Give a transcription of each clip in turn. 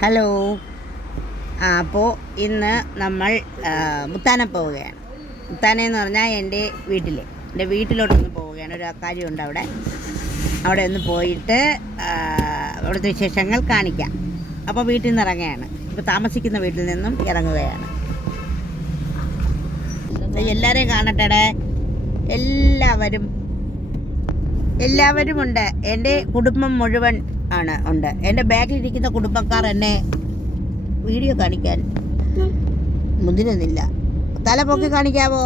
Hello. അപ്പോൾ ഇന്ന് നമ്മൾ മുത്താന പോവുകയാണ്. മുത്താന എന്ന് പറഞ്ഞാൽ എൻ്റെ വീട്ടിലോട്ടൊന്ന് പോവുകയാണ്. ഒരു കാര്യമുണ്ട് അവിടെ ഒന്ന് പോയിട്ട് അവിടുത്തെ വിശേഷങ്ങൾ കാണിക്കാം. അപ്പോൾ വീട്ടിൽ നിന്ന് ഇറങ്ങുകയാണ്. ഇപ്പോൾ താമസിക്കുന്ന വീട്ടിൽ നിന്നും ഇറങ്ങുകയാണ്. എല്ലാവരെയും കാണട്ടെ. എല്ലാവരും ഉണ്ട്. എൻ്റെ കുടുംബം മുഴുവൻ ഉണ്ട്. എൻ്റെ ബാക്കിലിരിക്കുന്ന കുടുംബക്കാർ എന്നെ വീഡിയോ കാണിക്കാൻ മുതിരുന്നില്ല. തല പൊക്കി കാണിക്കാവോ?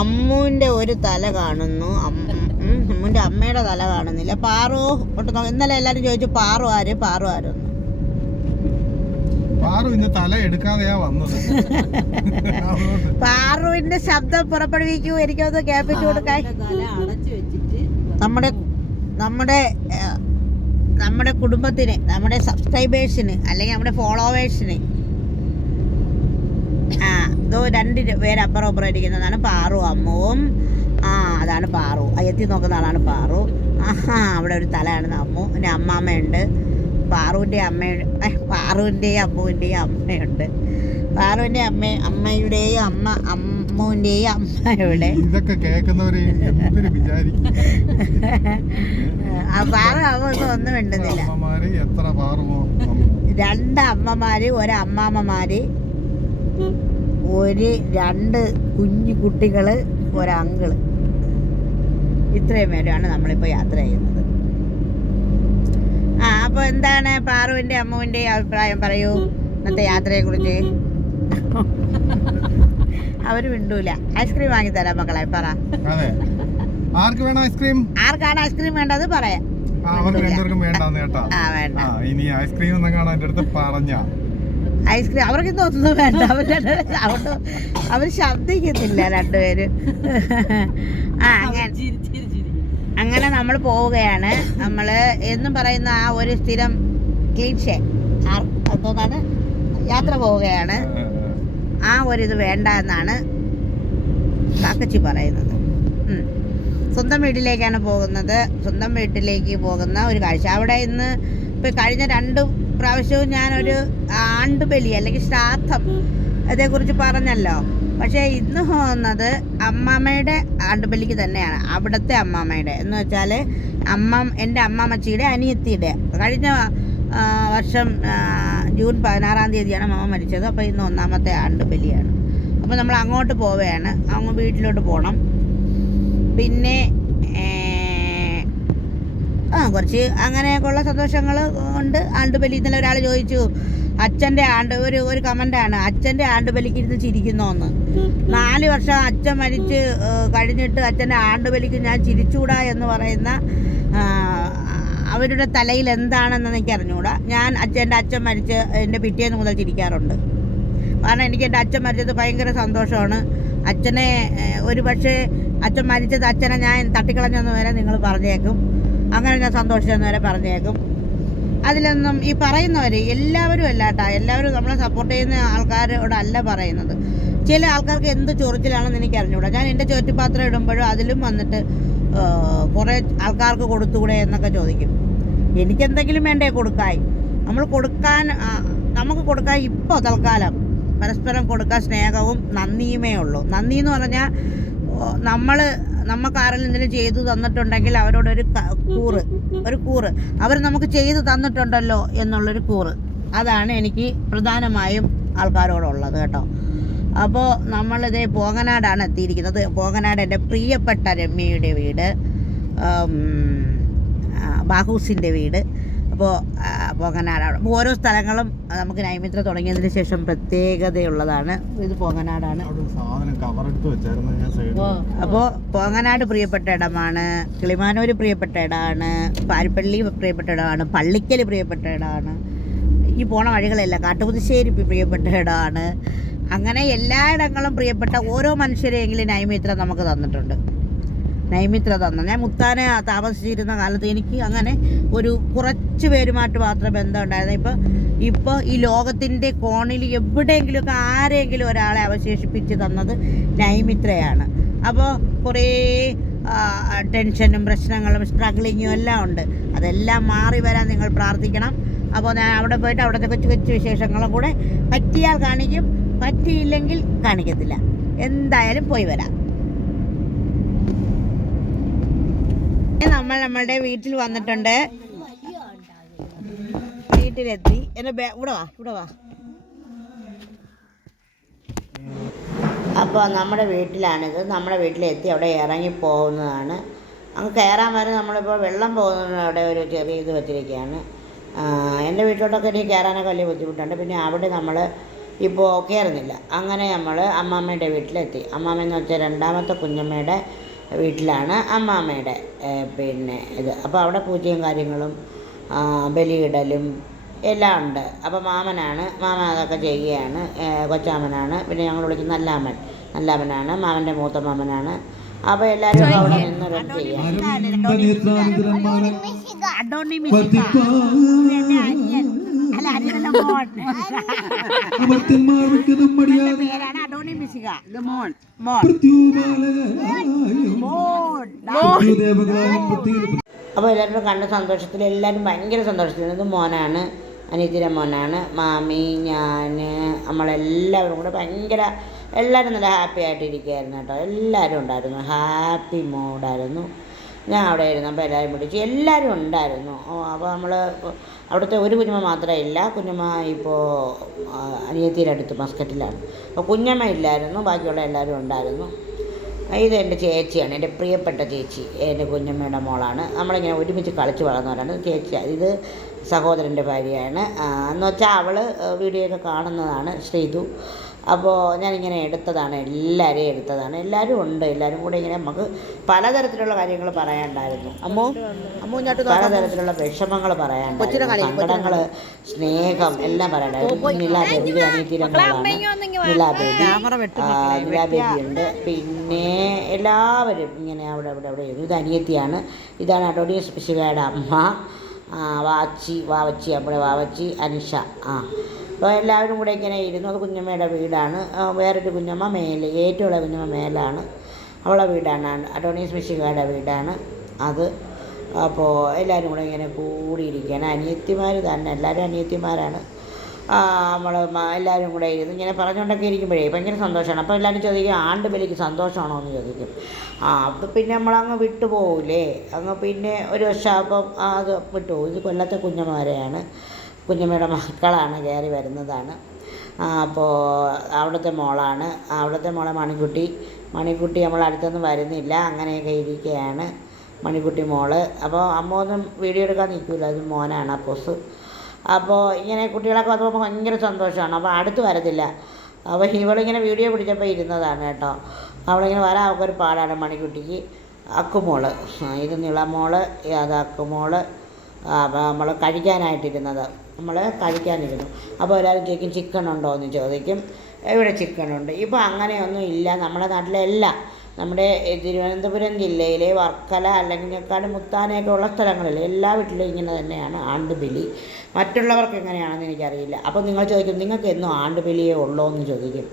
അമ്മുവിൻ്റെ ഒരു തല കാണുന്നു. അമ്മുവിൻ്റെ അമ്മയുടെ തല കാണുന്നില്ല. പാറു ഇന്നലെ എല്ലാവരും ചോദിച്ചു പാറു ആരൊന്ന്. പാറുവിന്റെ ശബ്ദം പുറപ്പെടുവിക്കൂ. എനിക്കൊന്ന് കേൾപ്പിച്ചു കൊടുക്കാൻ. നമ്മുടെ കുടുംബത്തിന്, നമ്മുടെ സബ്സ്ക്രൈബേഴ്സിന്, അല്ലെങ്കിൽ നമ്മുടെ ഫോളോവേഴ്സിന് രണ്ട് പേരപ്പുറം ഇരിക്കുന്നതാണ് പാറു പാറുവും. അതാണ് പാറു. എത്തി നോക്കുന്ന ആളാണ് പാറു. അവിടെ ഒരു തലയാണ് അമ്മു. പിന്നെ അമ്മാമ്മയുണ്ട്. പാറുവിൻ്റെയും അമ്മുവിൻ്റെയും അമ്മയുണ്ട്. പാറുവിൻ്റെ അമ്മയുടെയും അമ്മുവിൻ്റെയും അമ്മയുടെ. ഇതൊക്കെ കേൾക്കുന്നവരെ പാറു ഒന്നും മിണ്ടുന്നില്ല. രണ്ട് അമ്മമാര്, ഒരു അമ്മാമ്മമാര്, രണ്ട് കുഞ്ഞു കുട്ടികള്, ഒരങ്കിള്. ഇത്രയും പേരാണ് നമ്മളിപ്പോൾ യാത്ര ചെയ്യുന്നത്. അപ്പോൾ എന്താണ് പാറുവിൻ്റെ അമ്മുവിൻ്റെയും അഭിപ്രായം? പറയൂ ഇന്നത്തെ യാത്രയെ കുറിച്ച്. അവര് മിണ്ടൂല. ഐസ്ക്രീം വാങ്ങിത്തരാം മക്കളെ. പറ, ആർക്കാണ് ഐസ്ക്രീം വേണ്ടത് പറയാം. വേണ്ട. ഇനി ഐസ്ക്രീം ഐസ്ക്രീം അവർക്ക് തോന്നുന്നു വേണ്ട. അവര് ശബ്ദിക്കുന്നില്ല രണ്ടുപേരും. അങ്ങനെ നമ്മൾ പോവുകയാണ്. നമ്മൾ എന്നും പറയുന്ന ആ ഒരു സ്ഥിരം ക്ലീഷേ എന്തോന്നാണ്, യാത്ര പോവുകയാണ്. ആ ഒരിത് വേണ്ട എന്നാണ് കാക്കച്ചി പറയുന്നത്. സ്വന്തം വീട്ടിലേക്കാണ് പോകുന്നത്. സ്വന്തം വീട്ടിലേക്ക് പോകുന്ന ഒരു കാഴ്ച. അവിടെ ഇന്ന് ഇപ്പോൾ കഴിഞ്ഞ 2 പ്രാവശ്യവും ഞാനൊരു ആണ്ടുബലി അല്ലെങ്കിൽ ശ്രാദ്ധം അതേക്കുറിച്ച് പറഞ്ഞല്ലോ. പക്ഷേ ഇന്ന് പോകുന്നത് അമ്മാമ്മയുടെ ആണ്ടുബലിക്ക് തന്നെയാണ്. അവിടുത്തെ അമ്മാമ്മയുടെ എന്ന് വെച്ചാൽ എൻ്റെ അമ്മാമ്മച്ചിയുടെ അനിയത്തിയുടെ. കഴിഞ്ഞ വർഷം ജൂൺ 16-ാം തീയതിയാണ് അമ്മ മരിച്ചത്. അപ്പോൾ ഇന്ന് 1ാമത്തെ ആണ്ടുബലിയാണ്. അപ്പോൾ നമ്മൾ അങ്ങോട്ട് പോവുകയാണ്. അങ്ങ് വീട്ടിലോട്ട് പോകണം. പിന്നെ കുറച്ച് അങ്ങനെയൊക്കെയുള്ള സന്തോഷങ്ങൾ ഉണ്ട്. ആണ്ടുബലി ഇന്നലെ ഒരാൾ ചോദിച്ചു, അച്ഛൻ്റെ ഒരു കമൻ്റാണ്, അച്ഛൻ്റെ ആണ്ടുബലിക്ക് ഇരുന്ന് ചിരിക്കുന്നോന്ന്. 4 വർഷം അച്ഛൻ മരിച്ച് കഴിഞ്ഞിട്ട് അച്ഛൻ്റെ ആണ്ടുബലിക്ക് ഞാൻ ചിരിച്ചൂടാ എന്ന് പറയുന്ന അവരുടെ തലയിൽ എന്താണെന്ന് എനിക്ക് അറിഞ്ഞുകൂടാ. ഞാൻ എൻ്റെ അച്ഛൻ മരിച്ച് എൻ്റെ പിറ്റേന്ന് മുതൽ ചിരിക്കാറുണ്ട്. കാരണം എനിക്ക് എൻ്റെ അച്ഛൻ മരിച്ചത് ഭയങ്കര സന്തോഷമാണ്. അച്ഛനെ ഒരു പക്ഷേ അച്ഛൻ മരിച്ചത് അച്ഛനെ ഞാൻ തട്ടിക്കളഞ്ഞെന്ന് വരെ നിങ്ങൾ പറഞ്ഞേക്കും. അങ്ങനെ ഞാൻ സന്തോഷിച്ചെന്ന് വരെ പറഞ്ഞേക്കും. അതിലൊന്നും ഈ പറയുന്നവർ എല്ലാവരും അല്ല കേട്ടോ. എല്ലാവരും നമ്മളെ സപ്പോർട്ട് ചെയ്യുന്ന ആൾക്കാരോടല്ല പറയുന്നത്. ചില ആൾക്കാർക്ക് എന്ത് ചൊറിച്ചിലാണെന്ന് എനിക്ക് അറിഞ്ഞുകൂടാ. ഞാൻ എൻ്റെ ചോറ്റുപാത്രം ഇടുമ്പോഴും അതിലും വന്നിട്ട് കുറേ ആൾക്കാർക്ക് കൊടുത്തുകൂടെ എന്നൊക്കെ ചോദിക്കും. എനിക്കെന്തെങ്കിലും വേണ്ടേ കൊടുക്കാൻ? നമുക്ക് കൊടുക്കാൻ ഇപ്പോൾ തൽക്കാലം പരസ്പരം കൊടുക്കാൻ സ്നേഹവും നന്ദിയുമേ ഉള്ളൂ. നന്ദി എന്ന് പറഞ്ഞാൽ നമുക്കാരെങ്കിലും എന്തെങ്കിലും ചെയ്തു തന്നിട്ടുണ്ടെങ്കിൽ അവരോടൊരു കൂറ് അവർ നമുക്ക് ചെയ്തു തന്നിട്ടുണ്ടല്ലോ എന്നുള്ളൊരു കൂറ്. അതാണ് എനിക്ക് പ്രധാനമായും ആൾക്കാരോടുള്ളത് കേട്ടോ. അപ്പോൾ നമ്മളിതേ പോങ്ങനാടാണ് എത്തിയിരിക്കുന്നത്. പോങ്ങനാട് എൻ്റെ പ്രിയപ്പെട്ട രമ്യയുടെ വീട്, ബാഹൂസിൻ്റെ വീട്. അപ്പോൾ പോങ്ങനാടാണ്. ഓരോ സ്ഥലങ്ങളും നമുക്ക് നൈമിത്ര തുടങ്ങിയതിന് ശേഷം പ്രത്യേകതയുള്ളതാണ്. ഇത് പോങ്ങനാടാണ്. അപ്പോൾ പോങ്ങനാട് പ്രിയപ്പെട്ട ഇടമാണ്, കിളിമാനൂർ പ്രിയപ്പെട്ട ഇടമാണ്, പാരിപ്പള്ളി പ്രിയപ്പെട്ട ഇടമാണ്, പള്ളിക്കൽ പ്രിയപ്പെട്ട ഇടമാണ്. ഈ പോണ വഴികളെല്ലാം കാട്ടുപുതുശ്ശേരി പ്രിയപ്പെട്ട ഇടമാണ്. അങ്ങനെ എല്ലായിടങ്ങളും പ്രിയപ്പെട്ട ഓരോ മനുഷ്യരെയെങ്കിലും നൈമിത്ര നമുക്ക് തന്നിട്ടുണ്ട്. ഞാൻ മുത്താന താമസിച്ചിരുന്ന കാലത്ത് എനിക്ക് അങ്ങനെ ഒരു കുറച്ച് പേരുമായിട്ട് മാത്രമേ ബന്ധമുണ്ടായിരുന്നു. ഇപ്പോൾ ഈ ലോകത്തിൻ്റെ കോണിൽ എവിടെയെങ്കിലുമൊക്കെ ആരെങ്കിലും ഒരാളെ അവശേഷിപ്പിച്ച് തന്നത് നൈമിത്രയാണ്. അപ്പോൾ കുറേ ടെൻഷനും പ്രശ്നങ്ങളും സ്ട്രഗ്ലിങ്ങും എല്ലാം ഉണ്ട്. അതെല്ലാം മാറി വരാൻ നിങ്ങൾ പ്രാർത്ഥിക്കണം. അപ്പോൾ ഞാൻ അവിടെ പോയിട്ട് അവിടുത്തെ കൊച്ചു കൊച്ചു വിശേഷങ്ങളും കൂടെ പറ്റിയാൽ കാണിക്കും, പറ്റിയില്ലെങ്കിൽ കാണിക്കത്തില്ല. എന്തായാലും പോയി വരാം. നമ്മൾ നമ്മളുടെ വീട്ടിൽ വന്നിട്ടുണ്ട്. വീട്ടിലെത്തി. ഇവിടെ വാ. അപ്പോൾ നമ്മുടെ വീട്ടിലാണിത്. നമ്മുടെ വീട്ടിലെത്തി അവിടെ ഇറങ്ങി പോകുന്നതാണ്. അങ്ങ് കയറാൻ വരെ നമ്മളിപ്പോൾ വെള്ളം പോകുന്ന അവിടെ ഒരു ചെറിയ ഇത് വെച്ചിരിക്കുകയാണ്. എൻ്റെ വീട്ടിലോട്ടൊക്കെ എനിക്ക് കയറാനൊക്കെ വലിയ ബുദ്ധിമുട്ടുണ്ട്. പിന്നെ അവിടെ നമ്മൾ ഇപ്പോൾ കയറുന്നില്ല. അങ്ങനെ നമ്മൾ അമ്മാമ്മയുടെ വീട്ടിലെത്തി. അമ്മാമ്മയെന്ന് വെച്ചാൽ രണ്ടാമത്തെ കുഞ്ഞമ്മയുടെ വീട്ടിലാണ് അമ്മാമ്മയുടെ പിന്നെ ഇത്. അപ്പോൾ അവിടെ പൂജയും കാര്യങ്ങളും ബലിയിടലും എല്ലാം ഉണ്ട്. അപ്പോൾ മാമൻ അതൊക്കെ ചെയ്യുകയാണ്. കൊച്ചാമനാണ്. പിന്നെ ഞങ്ങൾ വിളിക്കുന്ന നല്ലാമനാണ്. മാമൻ്റെ മൂത്ത മാമനാണ്. അപ്പോൾ എല്ലാവരും അവിടെ നിന്ന് റെസ്റ്റ് ചെയ്യാം. അപ്പോൾ എല്ലാവരും കണ്ട സന്തോഷത്തിൽ എല്ലാവരും ഭയങ്കര സന്തോഷത്തിൽ. ഇത് മോനാണ്, അനിയത്തിയുടെ മോനാണ്. മാമി, ഞാൻ, നമ്മളെല്ലാവരും കൂടെ ഭയങ്കര എല്ലാവരും നല്ല ഹാപ്പി ആയിട്ടിരിക്കുകയായിരുന്നു കേട്ടോ. എല്ലാവരും ഉണ്ടായിരുന്നു, ഹാപ്പി മൂഡായിരുന്നു. ഞാൻ അവിടെ ഇരുന്നപ്പോൾ എല്ലാവരും പിടിച്ചു, എല്ലാവരും ഉണ്ടായിരുന്നു. അപ്പോൾ നമ്മൾ അവിടുത്തെ ഒരു കുഞ്ഞമ്മ മാത്രമേ ഇല്ല. കുഞ്ഞമ്മ ഇപ്പോൾ അനിയത്തിയുടെ അടുത്ത് മസ്കറ്റിലാണ്. അപ്പോൾ കുഞ്ഞമ്മ ഇല്ലായിരുന്നു, ബാക്കിയുള്ള എല്ലാവരും ഉണ്ടായിരുന്നു. ഇത് എൻ്റെ ചേച്ചിയാണ്, എൻ്റെ പ്രിയപ്പെട്ട ചേച്ചി, എൻ്റെ കുഞ്ഞമ്മയുടെ മോളാണ്. നമ്മളിങ്ങനെ ഒരുമിച്ച് കളിച്ച് വളർന്നവരാണ്. ചേച്ചിയാണ്, ഇത് സഹോദരൻ്റെ ഭാര്യയാണ്. എന്ന് വെച്ചാൽ അവൾ വീഡിയോയൊക്കെ കാണുന്നതാണ്, ശ്രീതു. അപ്പോൾ ഞാനിങ്ങനെ എടുത്തതാണ്, എല്ലാവരെയും എടുത്തതാണ്. എല്ലാവരും ഉണ്ട്, എല്ലാവരും കൂടെ ഇങ്ങനെ നമുക്ക് പലതരത്തിലുള്ള കാര്യങ്ങൾ പറയാനുണ്ടായിരുന്നു. പലതരത്തിലുള്ള വിഷമങ്ങൾ പറയാനുണ്ടായിരുന്നു, സങ്കടങ്ങൾ, സ്നേഹം എല്ലാം പറയാനുണ്ടായിരുന്നു. നിലാബേബി അനിയത്തിയുടെ മോളാണ്. നിലാബേബി ഉണ്ട്. പിന്നെ എല്ലാവരും ഇങ്ങനെ അവിടെ ഇത് അനിയത്തിയാണ്. ഇതാണ് അഡോണിയസ് പിശുകയുടെ അമ്മ, വാവച്ചി നമ്മുടെ വാവച്ചി അനിഷ. അപ്പോൾ എല്ലാവരും കൂടെ ഇങ്ങനെ ഇരുന്നു. അത് കുഞ്ഞമ്മയുടെ വീടാണ്. വേറൊരു കുഞ്ഞമ്മ മേലെ, ഏറ്റവും ഉള്ള കുഞ്ഞമ്മ മേലാണ്, അവളുടെ വീടാണ്. അഡോണീസ് മിശികയുടെ വീടാണ് അത്. അപ്പോൾ എല്ലാവരും കൂടെ ഇങ്ങനെ കൂടിയിരിക്കുകയാണ്. അനിയത്തിമാർ തന്നെ, എല്ലാവരും അനിയത്തിമാരാണ്. നമ്മൾ എല്ലാവരും കൂടെ ഇരുന്ന് ഇങ്ങനെ പറഞ്ഞുകൊണ്ടൊക്കെ ഇരിക്കുമ്പോഴേ ഭയങ്കര സന്തോഷമാണ്. അപ്പോൾ എല്ലാവരും ചോദിക്കും ആണ്ടുബലിക്ക് സന്തോഷമാണോ എന്ന് ചോദിക്കും. അപ്പോൾ പിന്നെ നമ്മളങ്ങ് വിട്ടുപോകില്ലേ, അങ്ങ് പിന്നെ ഒരു വർഷമാകുമ്പം അത് വിട്ടുപോകും. ഇത് കൊല്ലത്തെ കുഞ്ഞമ്മമാരെയാണ്, കുഞ്ഞമ്മയുടെ മക്കളാണ്, കയറി വരുന്നതാണ്. അപ്പോൾ അവിടുത്തെ മോളാണ്, അവിടുത്തെ മോളെ മണിക്കുട്ടി നമ്മൾ അടുത്തൊന്നും വരുന്നില്ല, അങ്ങനെയൊക്കെ ഇരിക്കുകയാണ് മണിക്കുട്ടി മോള്. അപ്പോൾ അമ്മ ഒന്നും വീഡിയോ എടുക്കാൻ നിൽക്കില്ല, അത് മോനാണ് അപ്പോസ്. അപ്പോൾ ഇങ്ങനെ കുട്ടികളൊക്കെ വന്നപ്പോൾ ഭയങ്കര സന്തോഷമാണ്. അപ്പോൾ അടുത്ത് വരത്തില്ല. അപ്പോൾ ഇവളിങ്ങനെ വീഡിയോ പിടിച്ചപ്പോൾ ഇരുന്നതാണ് കേട്ടോ. അവളിങ്ങനെ വരാൻ അവൾക്കൊരു പാടാണ് മണിക്കുട്ടിക്ക്. അക്കുമോള്, ഇത് നിളമോള്, അത് അക്കുമോള്. അപ്പോൾ നമ്മൾ കഴിക്കാനായിട്ടിരുന്നത്, കഴിക്കാനിരുന്നു. അപ്പോൾ എല്ലാവരും ചോദിക്കും ചിക്കൻ ഉണ്ടോ എന്ന് ചോദിക്കും. ഇവിടെ ചിക്കനുണ്ട്. ഇപ്പോൾ അങ്ങനെയൊന്നും ഇല്ല നമ്മുടെ നാട്ടിലെല്ലാം. നമ്മുടെ തിരുവനന്തപുരം ജില്ലയിലെ വർക്കല അല്ലെങ്കിൽ ഞെക്കാട് മുത്താനയൊക്കെ ഉള്ള സ്ഥലങ്ങളിൽ എല്ലാ വീട്ടിലും ഇങ്ങനെ തന്നെയാണ് ആണ്ടുബലി. മറ്റുള്ളവർക്ക് എങ്ങനെയാണെന്ന് എനിക്കറിയില്ല. അപ്പോൾ നിങ്ങൾ ചോദിക്കും നിങ്ങൾക്ക് എന്നും ആണ്ടുബലിയേ ഉള്ളൂ എന്ന് ചോദിക്കും.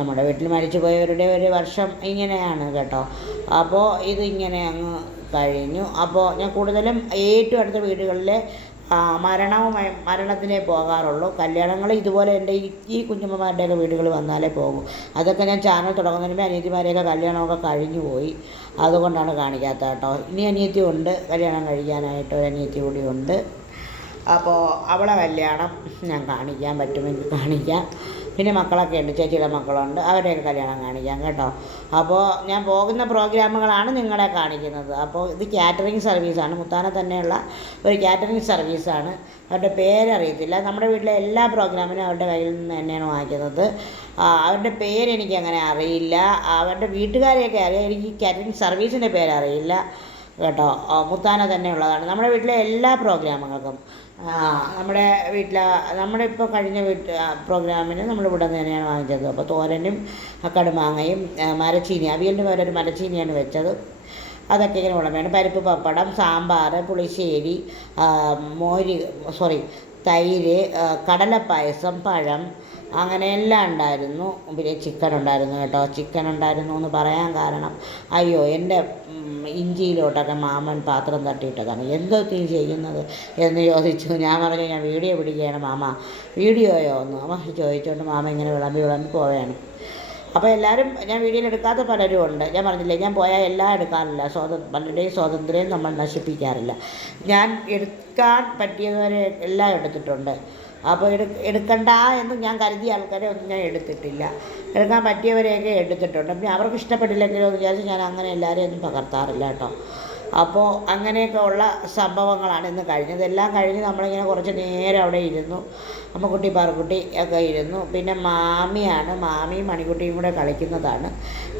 നമ്മുടെ വീട്ടിൽ മരിച്ചു പോയവരുടെ ഒരു വർഷം ഇങ്ങനെയാണ് കേട്ടോ. അപ്പോൾ ഇതിങ്ങനെ അങ്ങ് കഴിഞ്ഞു. അപ്പോൾ ഞാൻ കൂടുതലും ഏറ്റവും അടുത്ത വീടുകളിലെ മരണത്തിനേ പോകാറുള്ളൂ. കല്യാണങ്ങൾ ഇതുപോലെ എൻ്റെ ഈ കുഞ്ഞമ്മമാരുടെയൊക്കെ വീടുകൾ വന്നാലേ പോകും. അതൊക്കെ ഞാൻ ചാനൽ തുടങ്ങുന്നതിന് മുമ്പ് അനിയത്തിമാരെയൊക്കെ കല്യാണമൊക്കെ കഴിഞ്ഞു പോയി, അതുകൊണ്ടാണ് കാണിക്കാത്ത കേട്ടോ. ഇനി അനിയത്തി ഉണ്ട്, കല്യാണം കഴിക്കാനായിട്ട് ഒരു അനിയത്തി കൂടി ഉണ്ട്. അപ്പോൾ അവളെ കല്യാണം ഞാൻ കാണിക്കാൻ പറ്റുമെങ്കിൽ കാണിക്കാം. പിന്നെ മക്കളൊക്കെ ഉണ്ട്, ചേച്ചിയുടെ മക്കളുണ്ട്, അവരെയൊക്കെ കല്യാണം കാണിക്കാം കേട്ടോ. അപ്പോൾ ഞാൻ പോകുന്ന പ്രോഗ്രാമുകളാണ് നിങ്ങളെ കാണിക്കുന്നത്. അപ്പോൾ ഇത് കാറ്ററിംഗ് സർവീസാണ്, മുത്താനെ തന്നെയുള്ള ഒരു കാറ്ററിംഗ് സർവീസാണ്. അവരുടെ പേരറിയത്തില്ല. നമ്മുടെ വീട്ടിലെ എല്ലാ പ്രോഗ്രാമിനും അവരുടെ കയ്യിൽ നിന്ന് തന്നെയാണ് വാങ്ങിക്കുന്നത്. അവരുടെ പേരെനിക്കങ്ങനെ അറിയില്ല. അവരുടെ വീട്ടുകാരെയൊക്കെ അറിയാം, എനിക്ക് കാറ്ററിംഗ് സർവീസിൻ്റെ പേരറിയില്ല കേട്ടോ. മുത്താന തന്നെയുള്ളതാണ്. നമ്മുടെ വീട്ടിലെ എല്ലാ പ്രോഗ്രാമുകൾക്കും നമ്മുടെ ഇപ്പോൾ കഴിഞ്ഞ പ്രോഗ്രാമിന് നമ്മളിവിടെ നിന്ന് തന്നെയാണ് വാങ്ങിച്ചത്. അപ്പോൾ തോരനും കടുമാങ്ങയും മരച്ചീനി, അവിയലിന് വേറെ ഒരു മരച്ചീനിയാണ് വെച്ചത്. അതൊക്കെ ഇങ്ങനെ ഉള്ളതാണ്. പരിപ്പ് പപ്പടം, സാമ്പാർ, പുളിശ്ശേരി, തൈര്, കടലപ്പായസം, പഴം, അങ്ങനെ എല്ലാം ഉണ്ടായിരുന്നു. പിന്നെ ചിക്കൻ ഉണ്ടായിരുന്നു കേട്ടോ. ചിക്കൻ ഉണ്ടായിരുന്നു എന്ന് പറയാൻ കാരണം, അയ്യോ എൻ്റെ ഇഞ്ചിയിലോട്ടൊക്കെ മാമൻ പാത്രം തട്ടിയിട്ടതാണ്. എന്തോ നീ ചെയ്യുന്നത് എന്ന് ചോദിച്ചു. ഞാൻ പറഞ്ഞു, ഞാൻ വീഡിയോ പിടിക്കുകയാണ് മാമ. വീഡിയോയോ ഒന്ന് അമ്മ ചോദിച്ചുകൊണ്ട് മാമ ഇങ്ങനെ വിളമ്പി പോവുകയാണ്. അപ്പോൾ എല്ലാവരും, ഞാൻ വീഡിയോയിൽ എടുക്കാത്ത പലരും ഉണ്ട്. ഞാൻ പറഞ്ഞില്ലേ, ഞാൻ പോയാൽ എല്ലാം എടുക്കാറില്ല. പലരുടെയും സ്വാതന്ത്ര്യം നമ്മൾ നശിപ്പിക്കാറില്ല. ഞാൻ എടുക്കാൻ പറ്റിയവരെ എല്ലാം എടുത്തിട്ടുണ്ട്. അപ്പോൾ എടുക്കണ്ട എന്ന് ഞാൻ കരുതിയ ആൾക്കാരെ ഒന്നും ഞാൻ എടുത്തിട്ടില്ല. എടുക്കാൻ പറ്റിയവരെയൊക്കെ എടുത്തിട്ടുണ്ട്. പിന്നെ അവർക്ക് ഇഷ്ടപ്പെട്ടില്ലെങ്കിലോ എന്ന് വിചാരിച്ച് ഞാൻ അങ്ങനെ എല്ലാവരെയും ഒന്നും പകർത്താറില്ല കേട്ടോ. അപ്പോൾ അങ്ങനെയൊക്കെ ഉള്ള സംഭവങ്ങളാണ് ഇന്ന് കഴിഞ്ഞത്. എല്ലാം കഴിഞ്ഞ് നമ്മളിങ്ങനെ കുറച്ച് നേരം അവിടെ ഇരുന്നു. അമ്മക്കുട്ടി പാറക്കുട്ടി ഒക്കെ ഇരുന്നു. പിന്നെ മാമിയും മണിക്കുട്ടിയും കൂടെ കളിക്കുന്നതാണ്.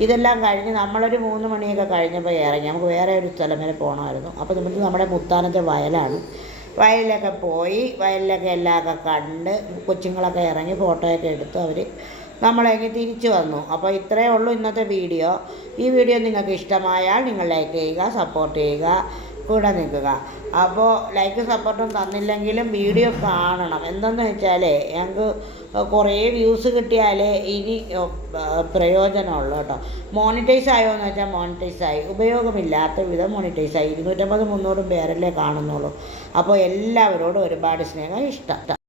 ഇതെല്ലാം കഴിഞ്ഞ് നമ്മളൊരു 3 മണിയൊക്കെ കഴിഞ്ഞപ്പോൾ ഇറങ്ങി. നമുക്ക് വേറെ ഒരു സ്ഥലം വരെ പോകണമായിരുന്നു. അപ്പോൾ നമ്മുടെ മുത്താനത്തെ വയലാണ്. വയലിലൊക്കെ പോയി, വയലിലൊക്കെ എല്ലാമൊക്കെ കണ്ട് കൊച്ചുങ്ങളൊക്കെ ഇറങ്ങി ഫോട്ടോയൊക്കെ എടുത്ത് നമ്മളെങ്കിൽ തിരിച്ചു വന്നു. അപ്പോൾ ഇത്രയേ ഉള്ളൂ ഇന്നത്തെ വീഡിയോ. ഈ വീഡിയോ നിങ്ങൾക്ക് ഇഷ്ടമായാൽ നിങ്ങൾ ലൈക്ക് ചെയ്യുക, സപ്പോർട്ട് ചെയ്യുക, കൂടെ നിൽക്കുക. അപ്പോൾ ലൈക്ക് സപ്പോർട്ടും തന്നില്ലെങ്കിലും വീഡിയോ കാണണം. എന്തെന്ന് വെച്ചാൽ ഞങ്ങൾക്ക് കുറേ വ്യൂസ് കിട്ടിയാലേ ഇനി പ്രയോജനമുള്ളൂ കേട്ടോ. മോണിറ്റൈസ് ആയോ എന്ന് വെച്ചാൽ മോണിറ്റൈസായി, ഉപയോഗമില്ലാത്ത വിധം മോണിറ്റൈസായി. 250-300 പേരല്ലേ കാണുന്നുള്ളൂ. അപ്പോൾ എല്ലാവരോടും ഒരുപാട് സ്നേഹം, ഇഷ്ടം.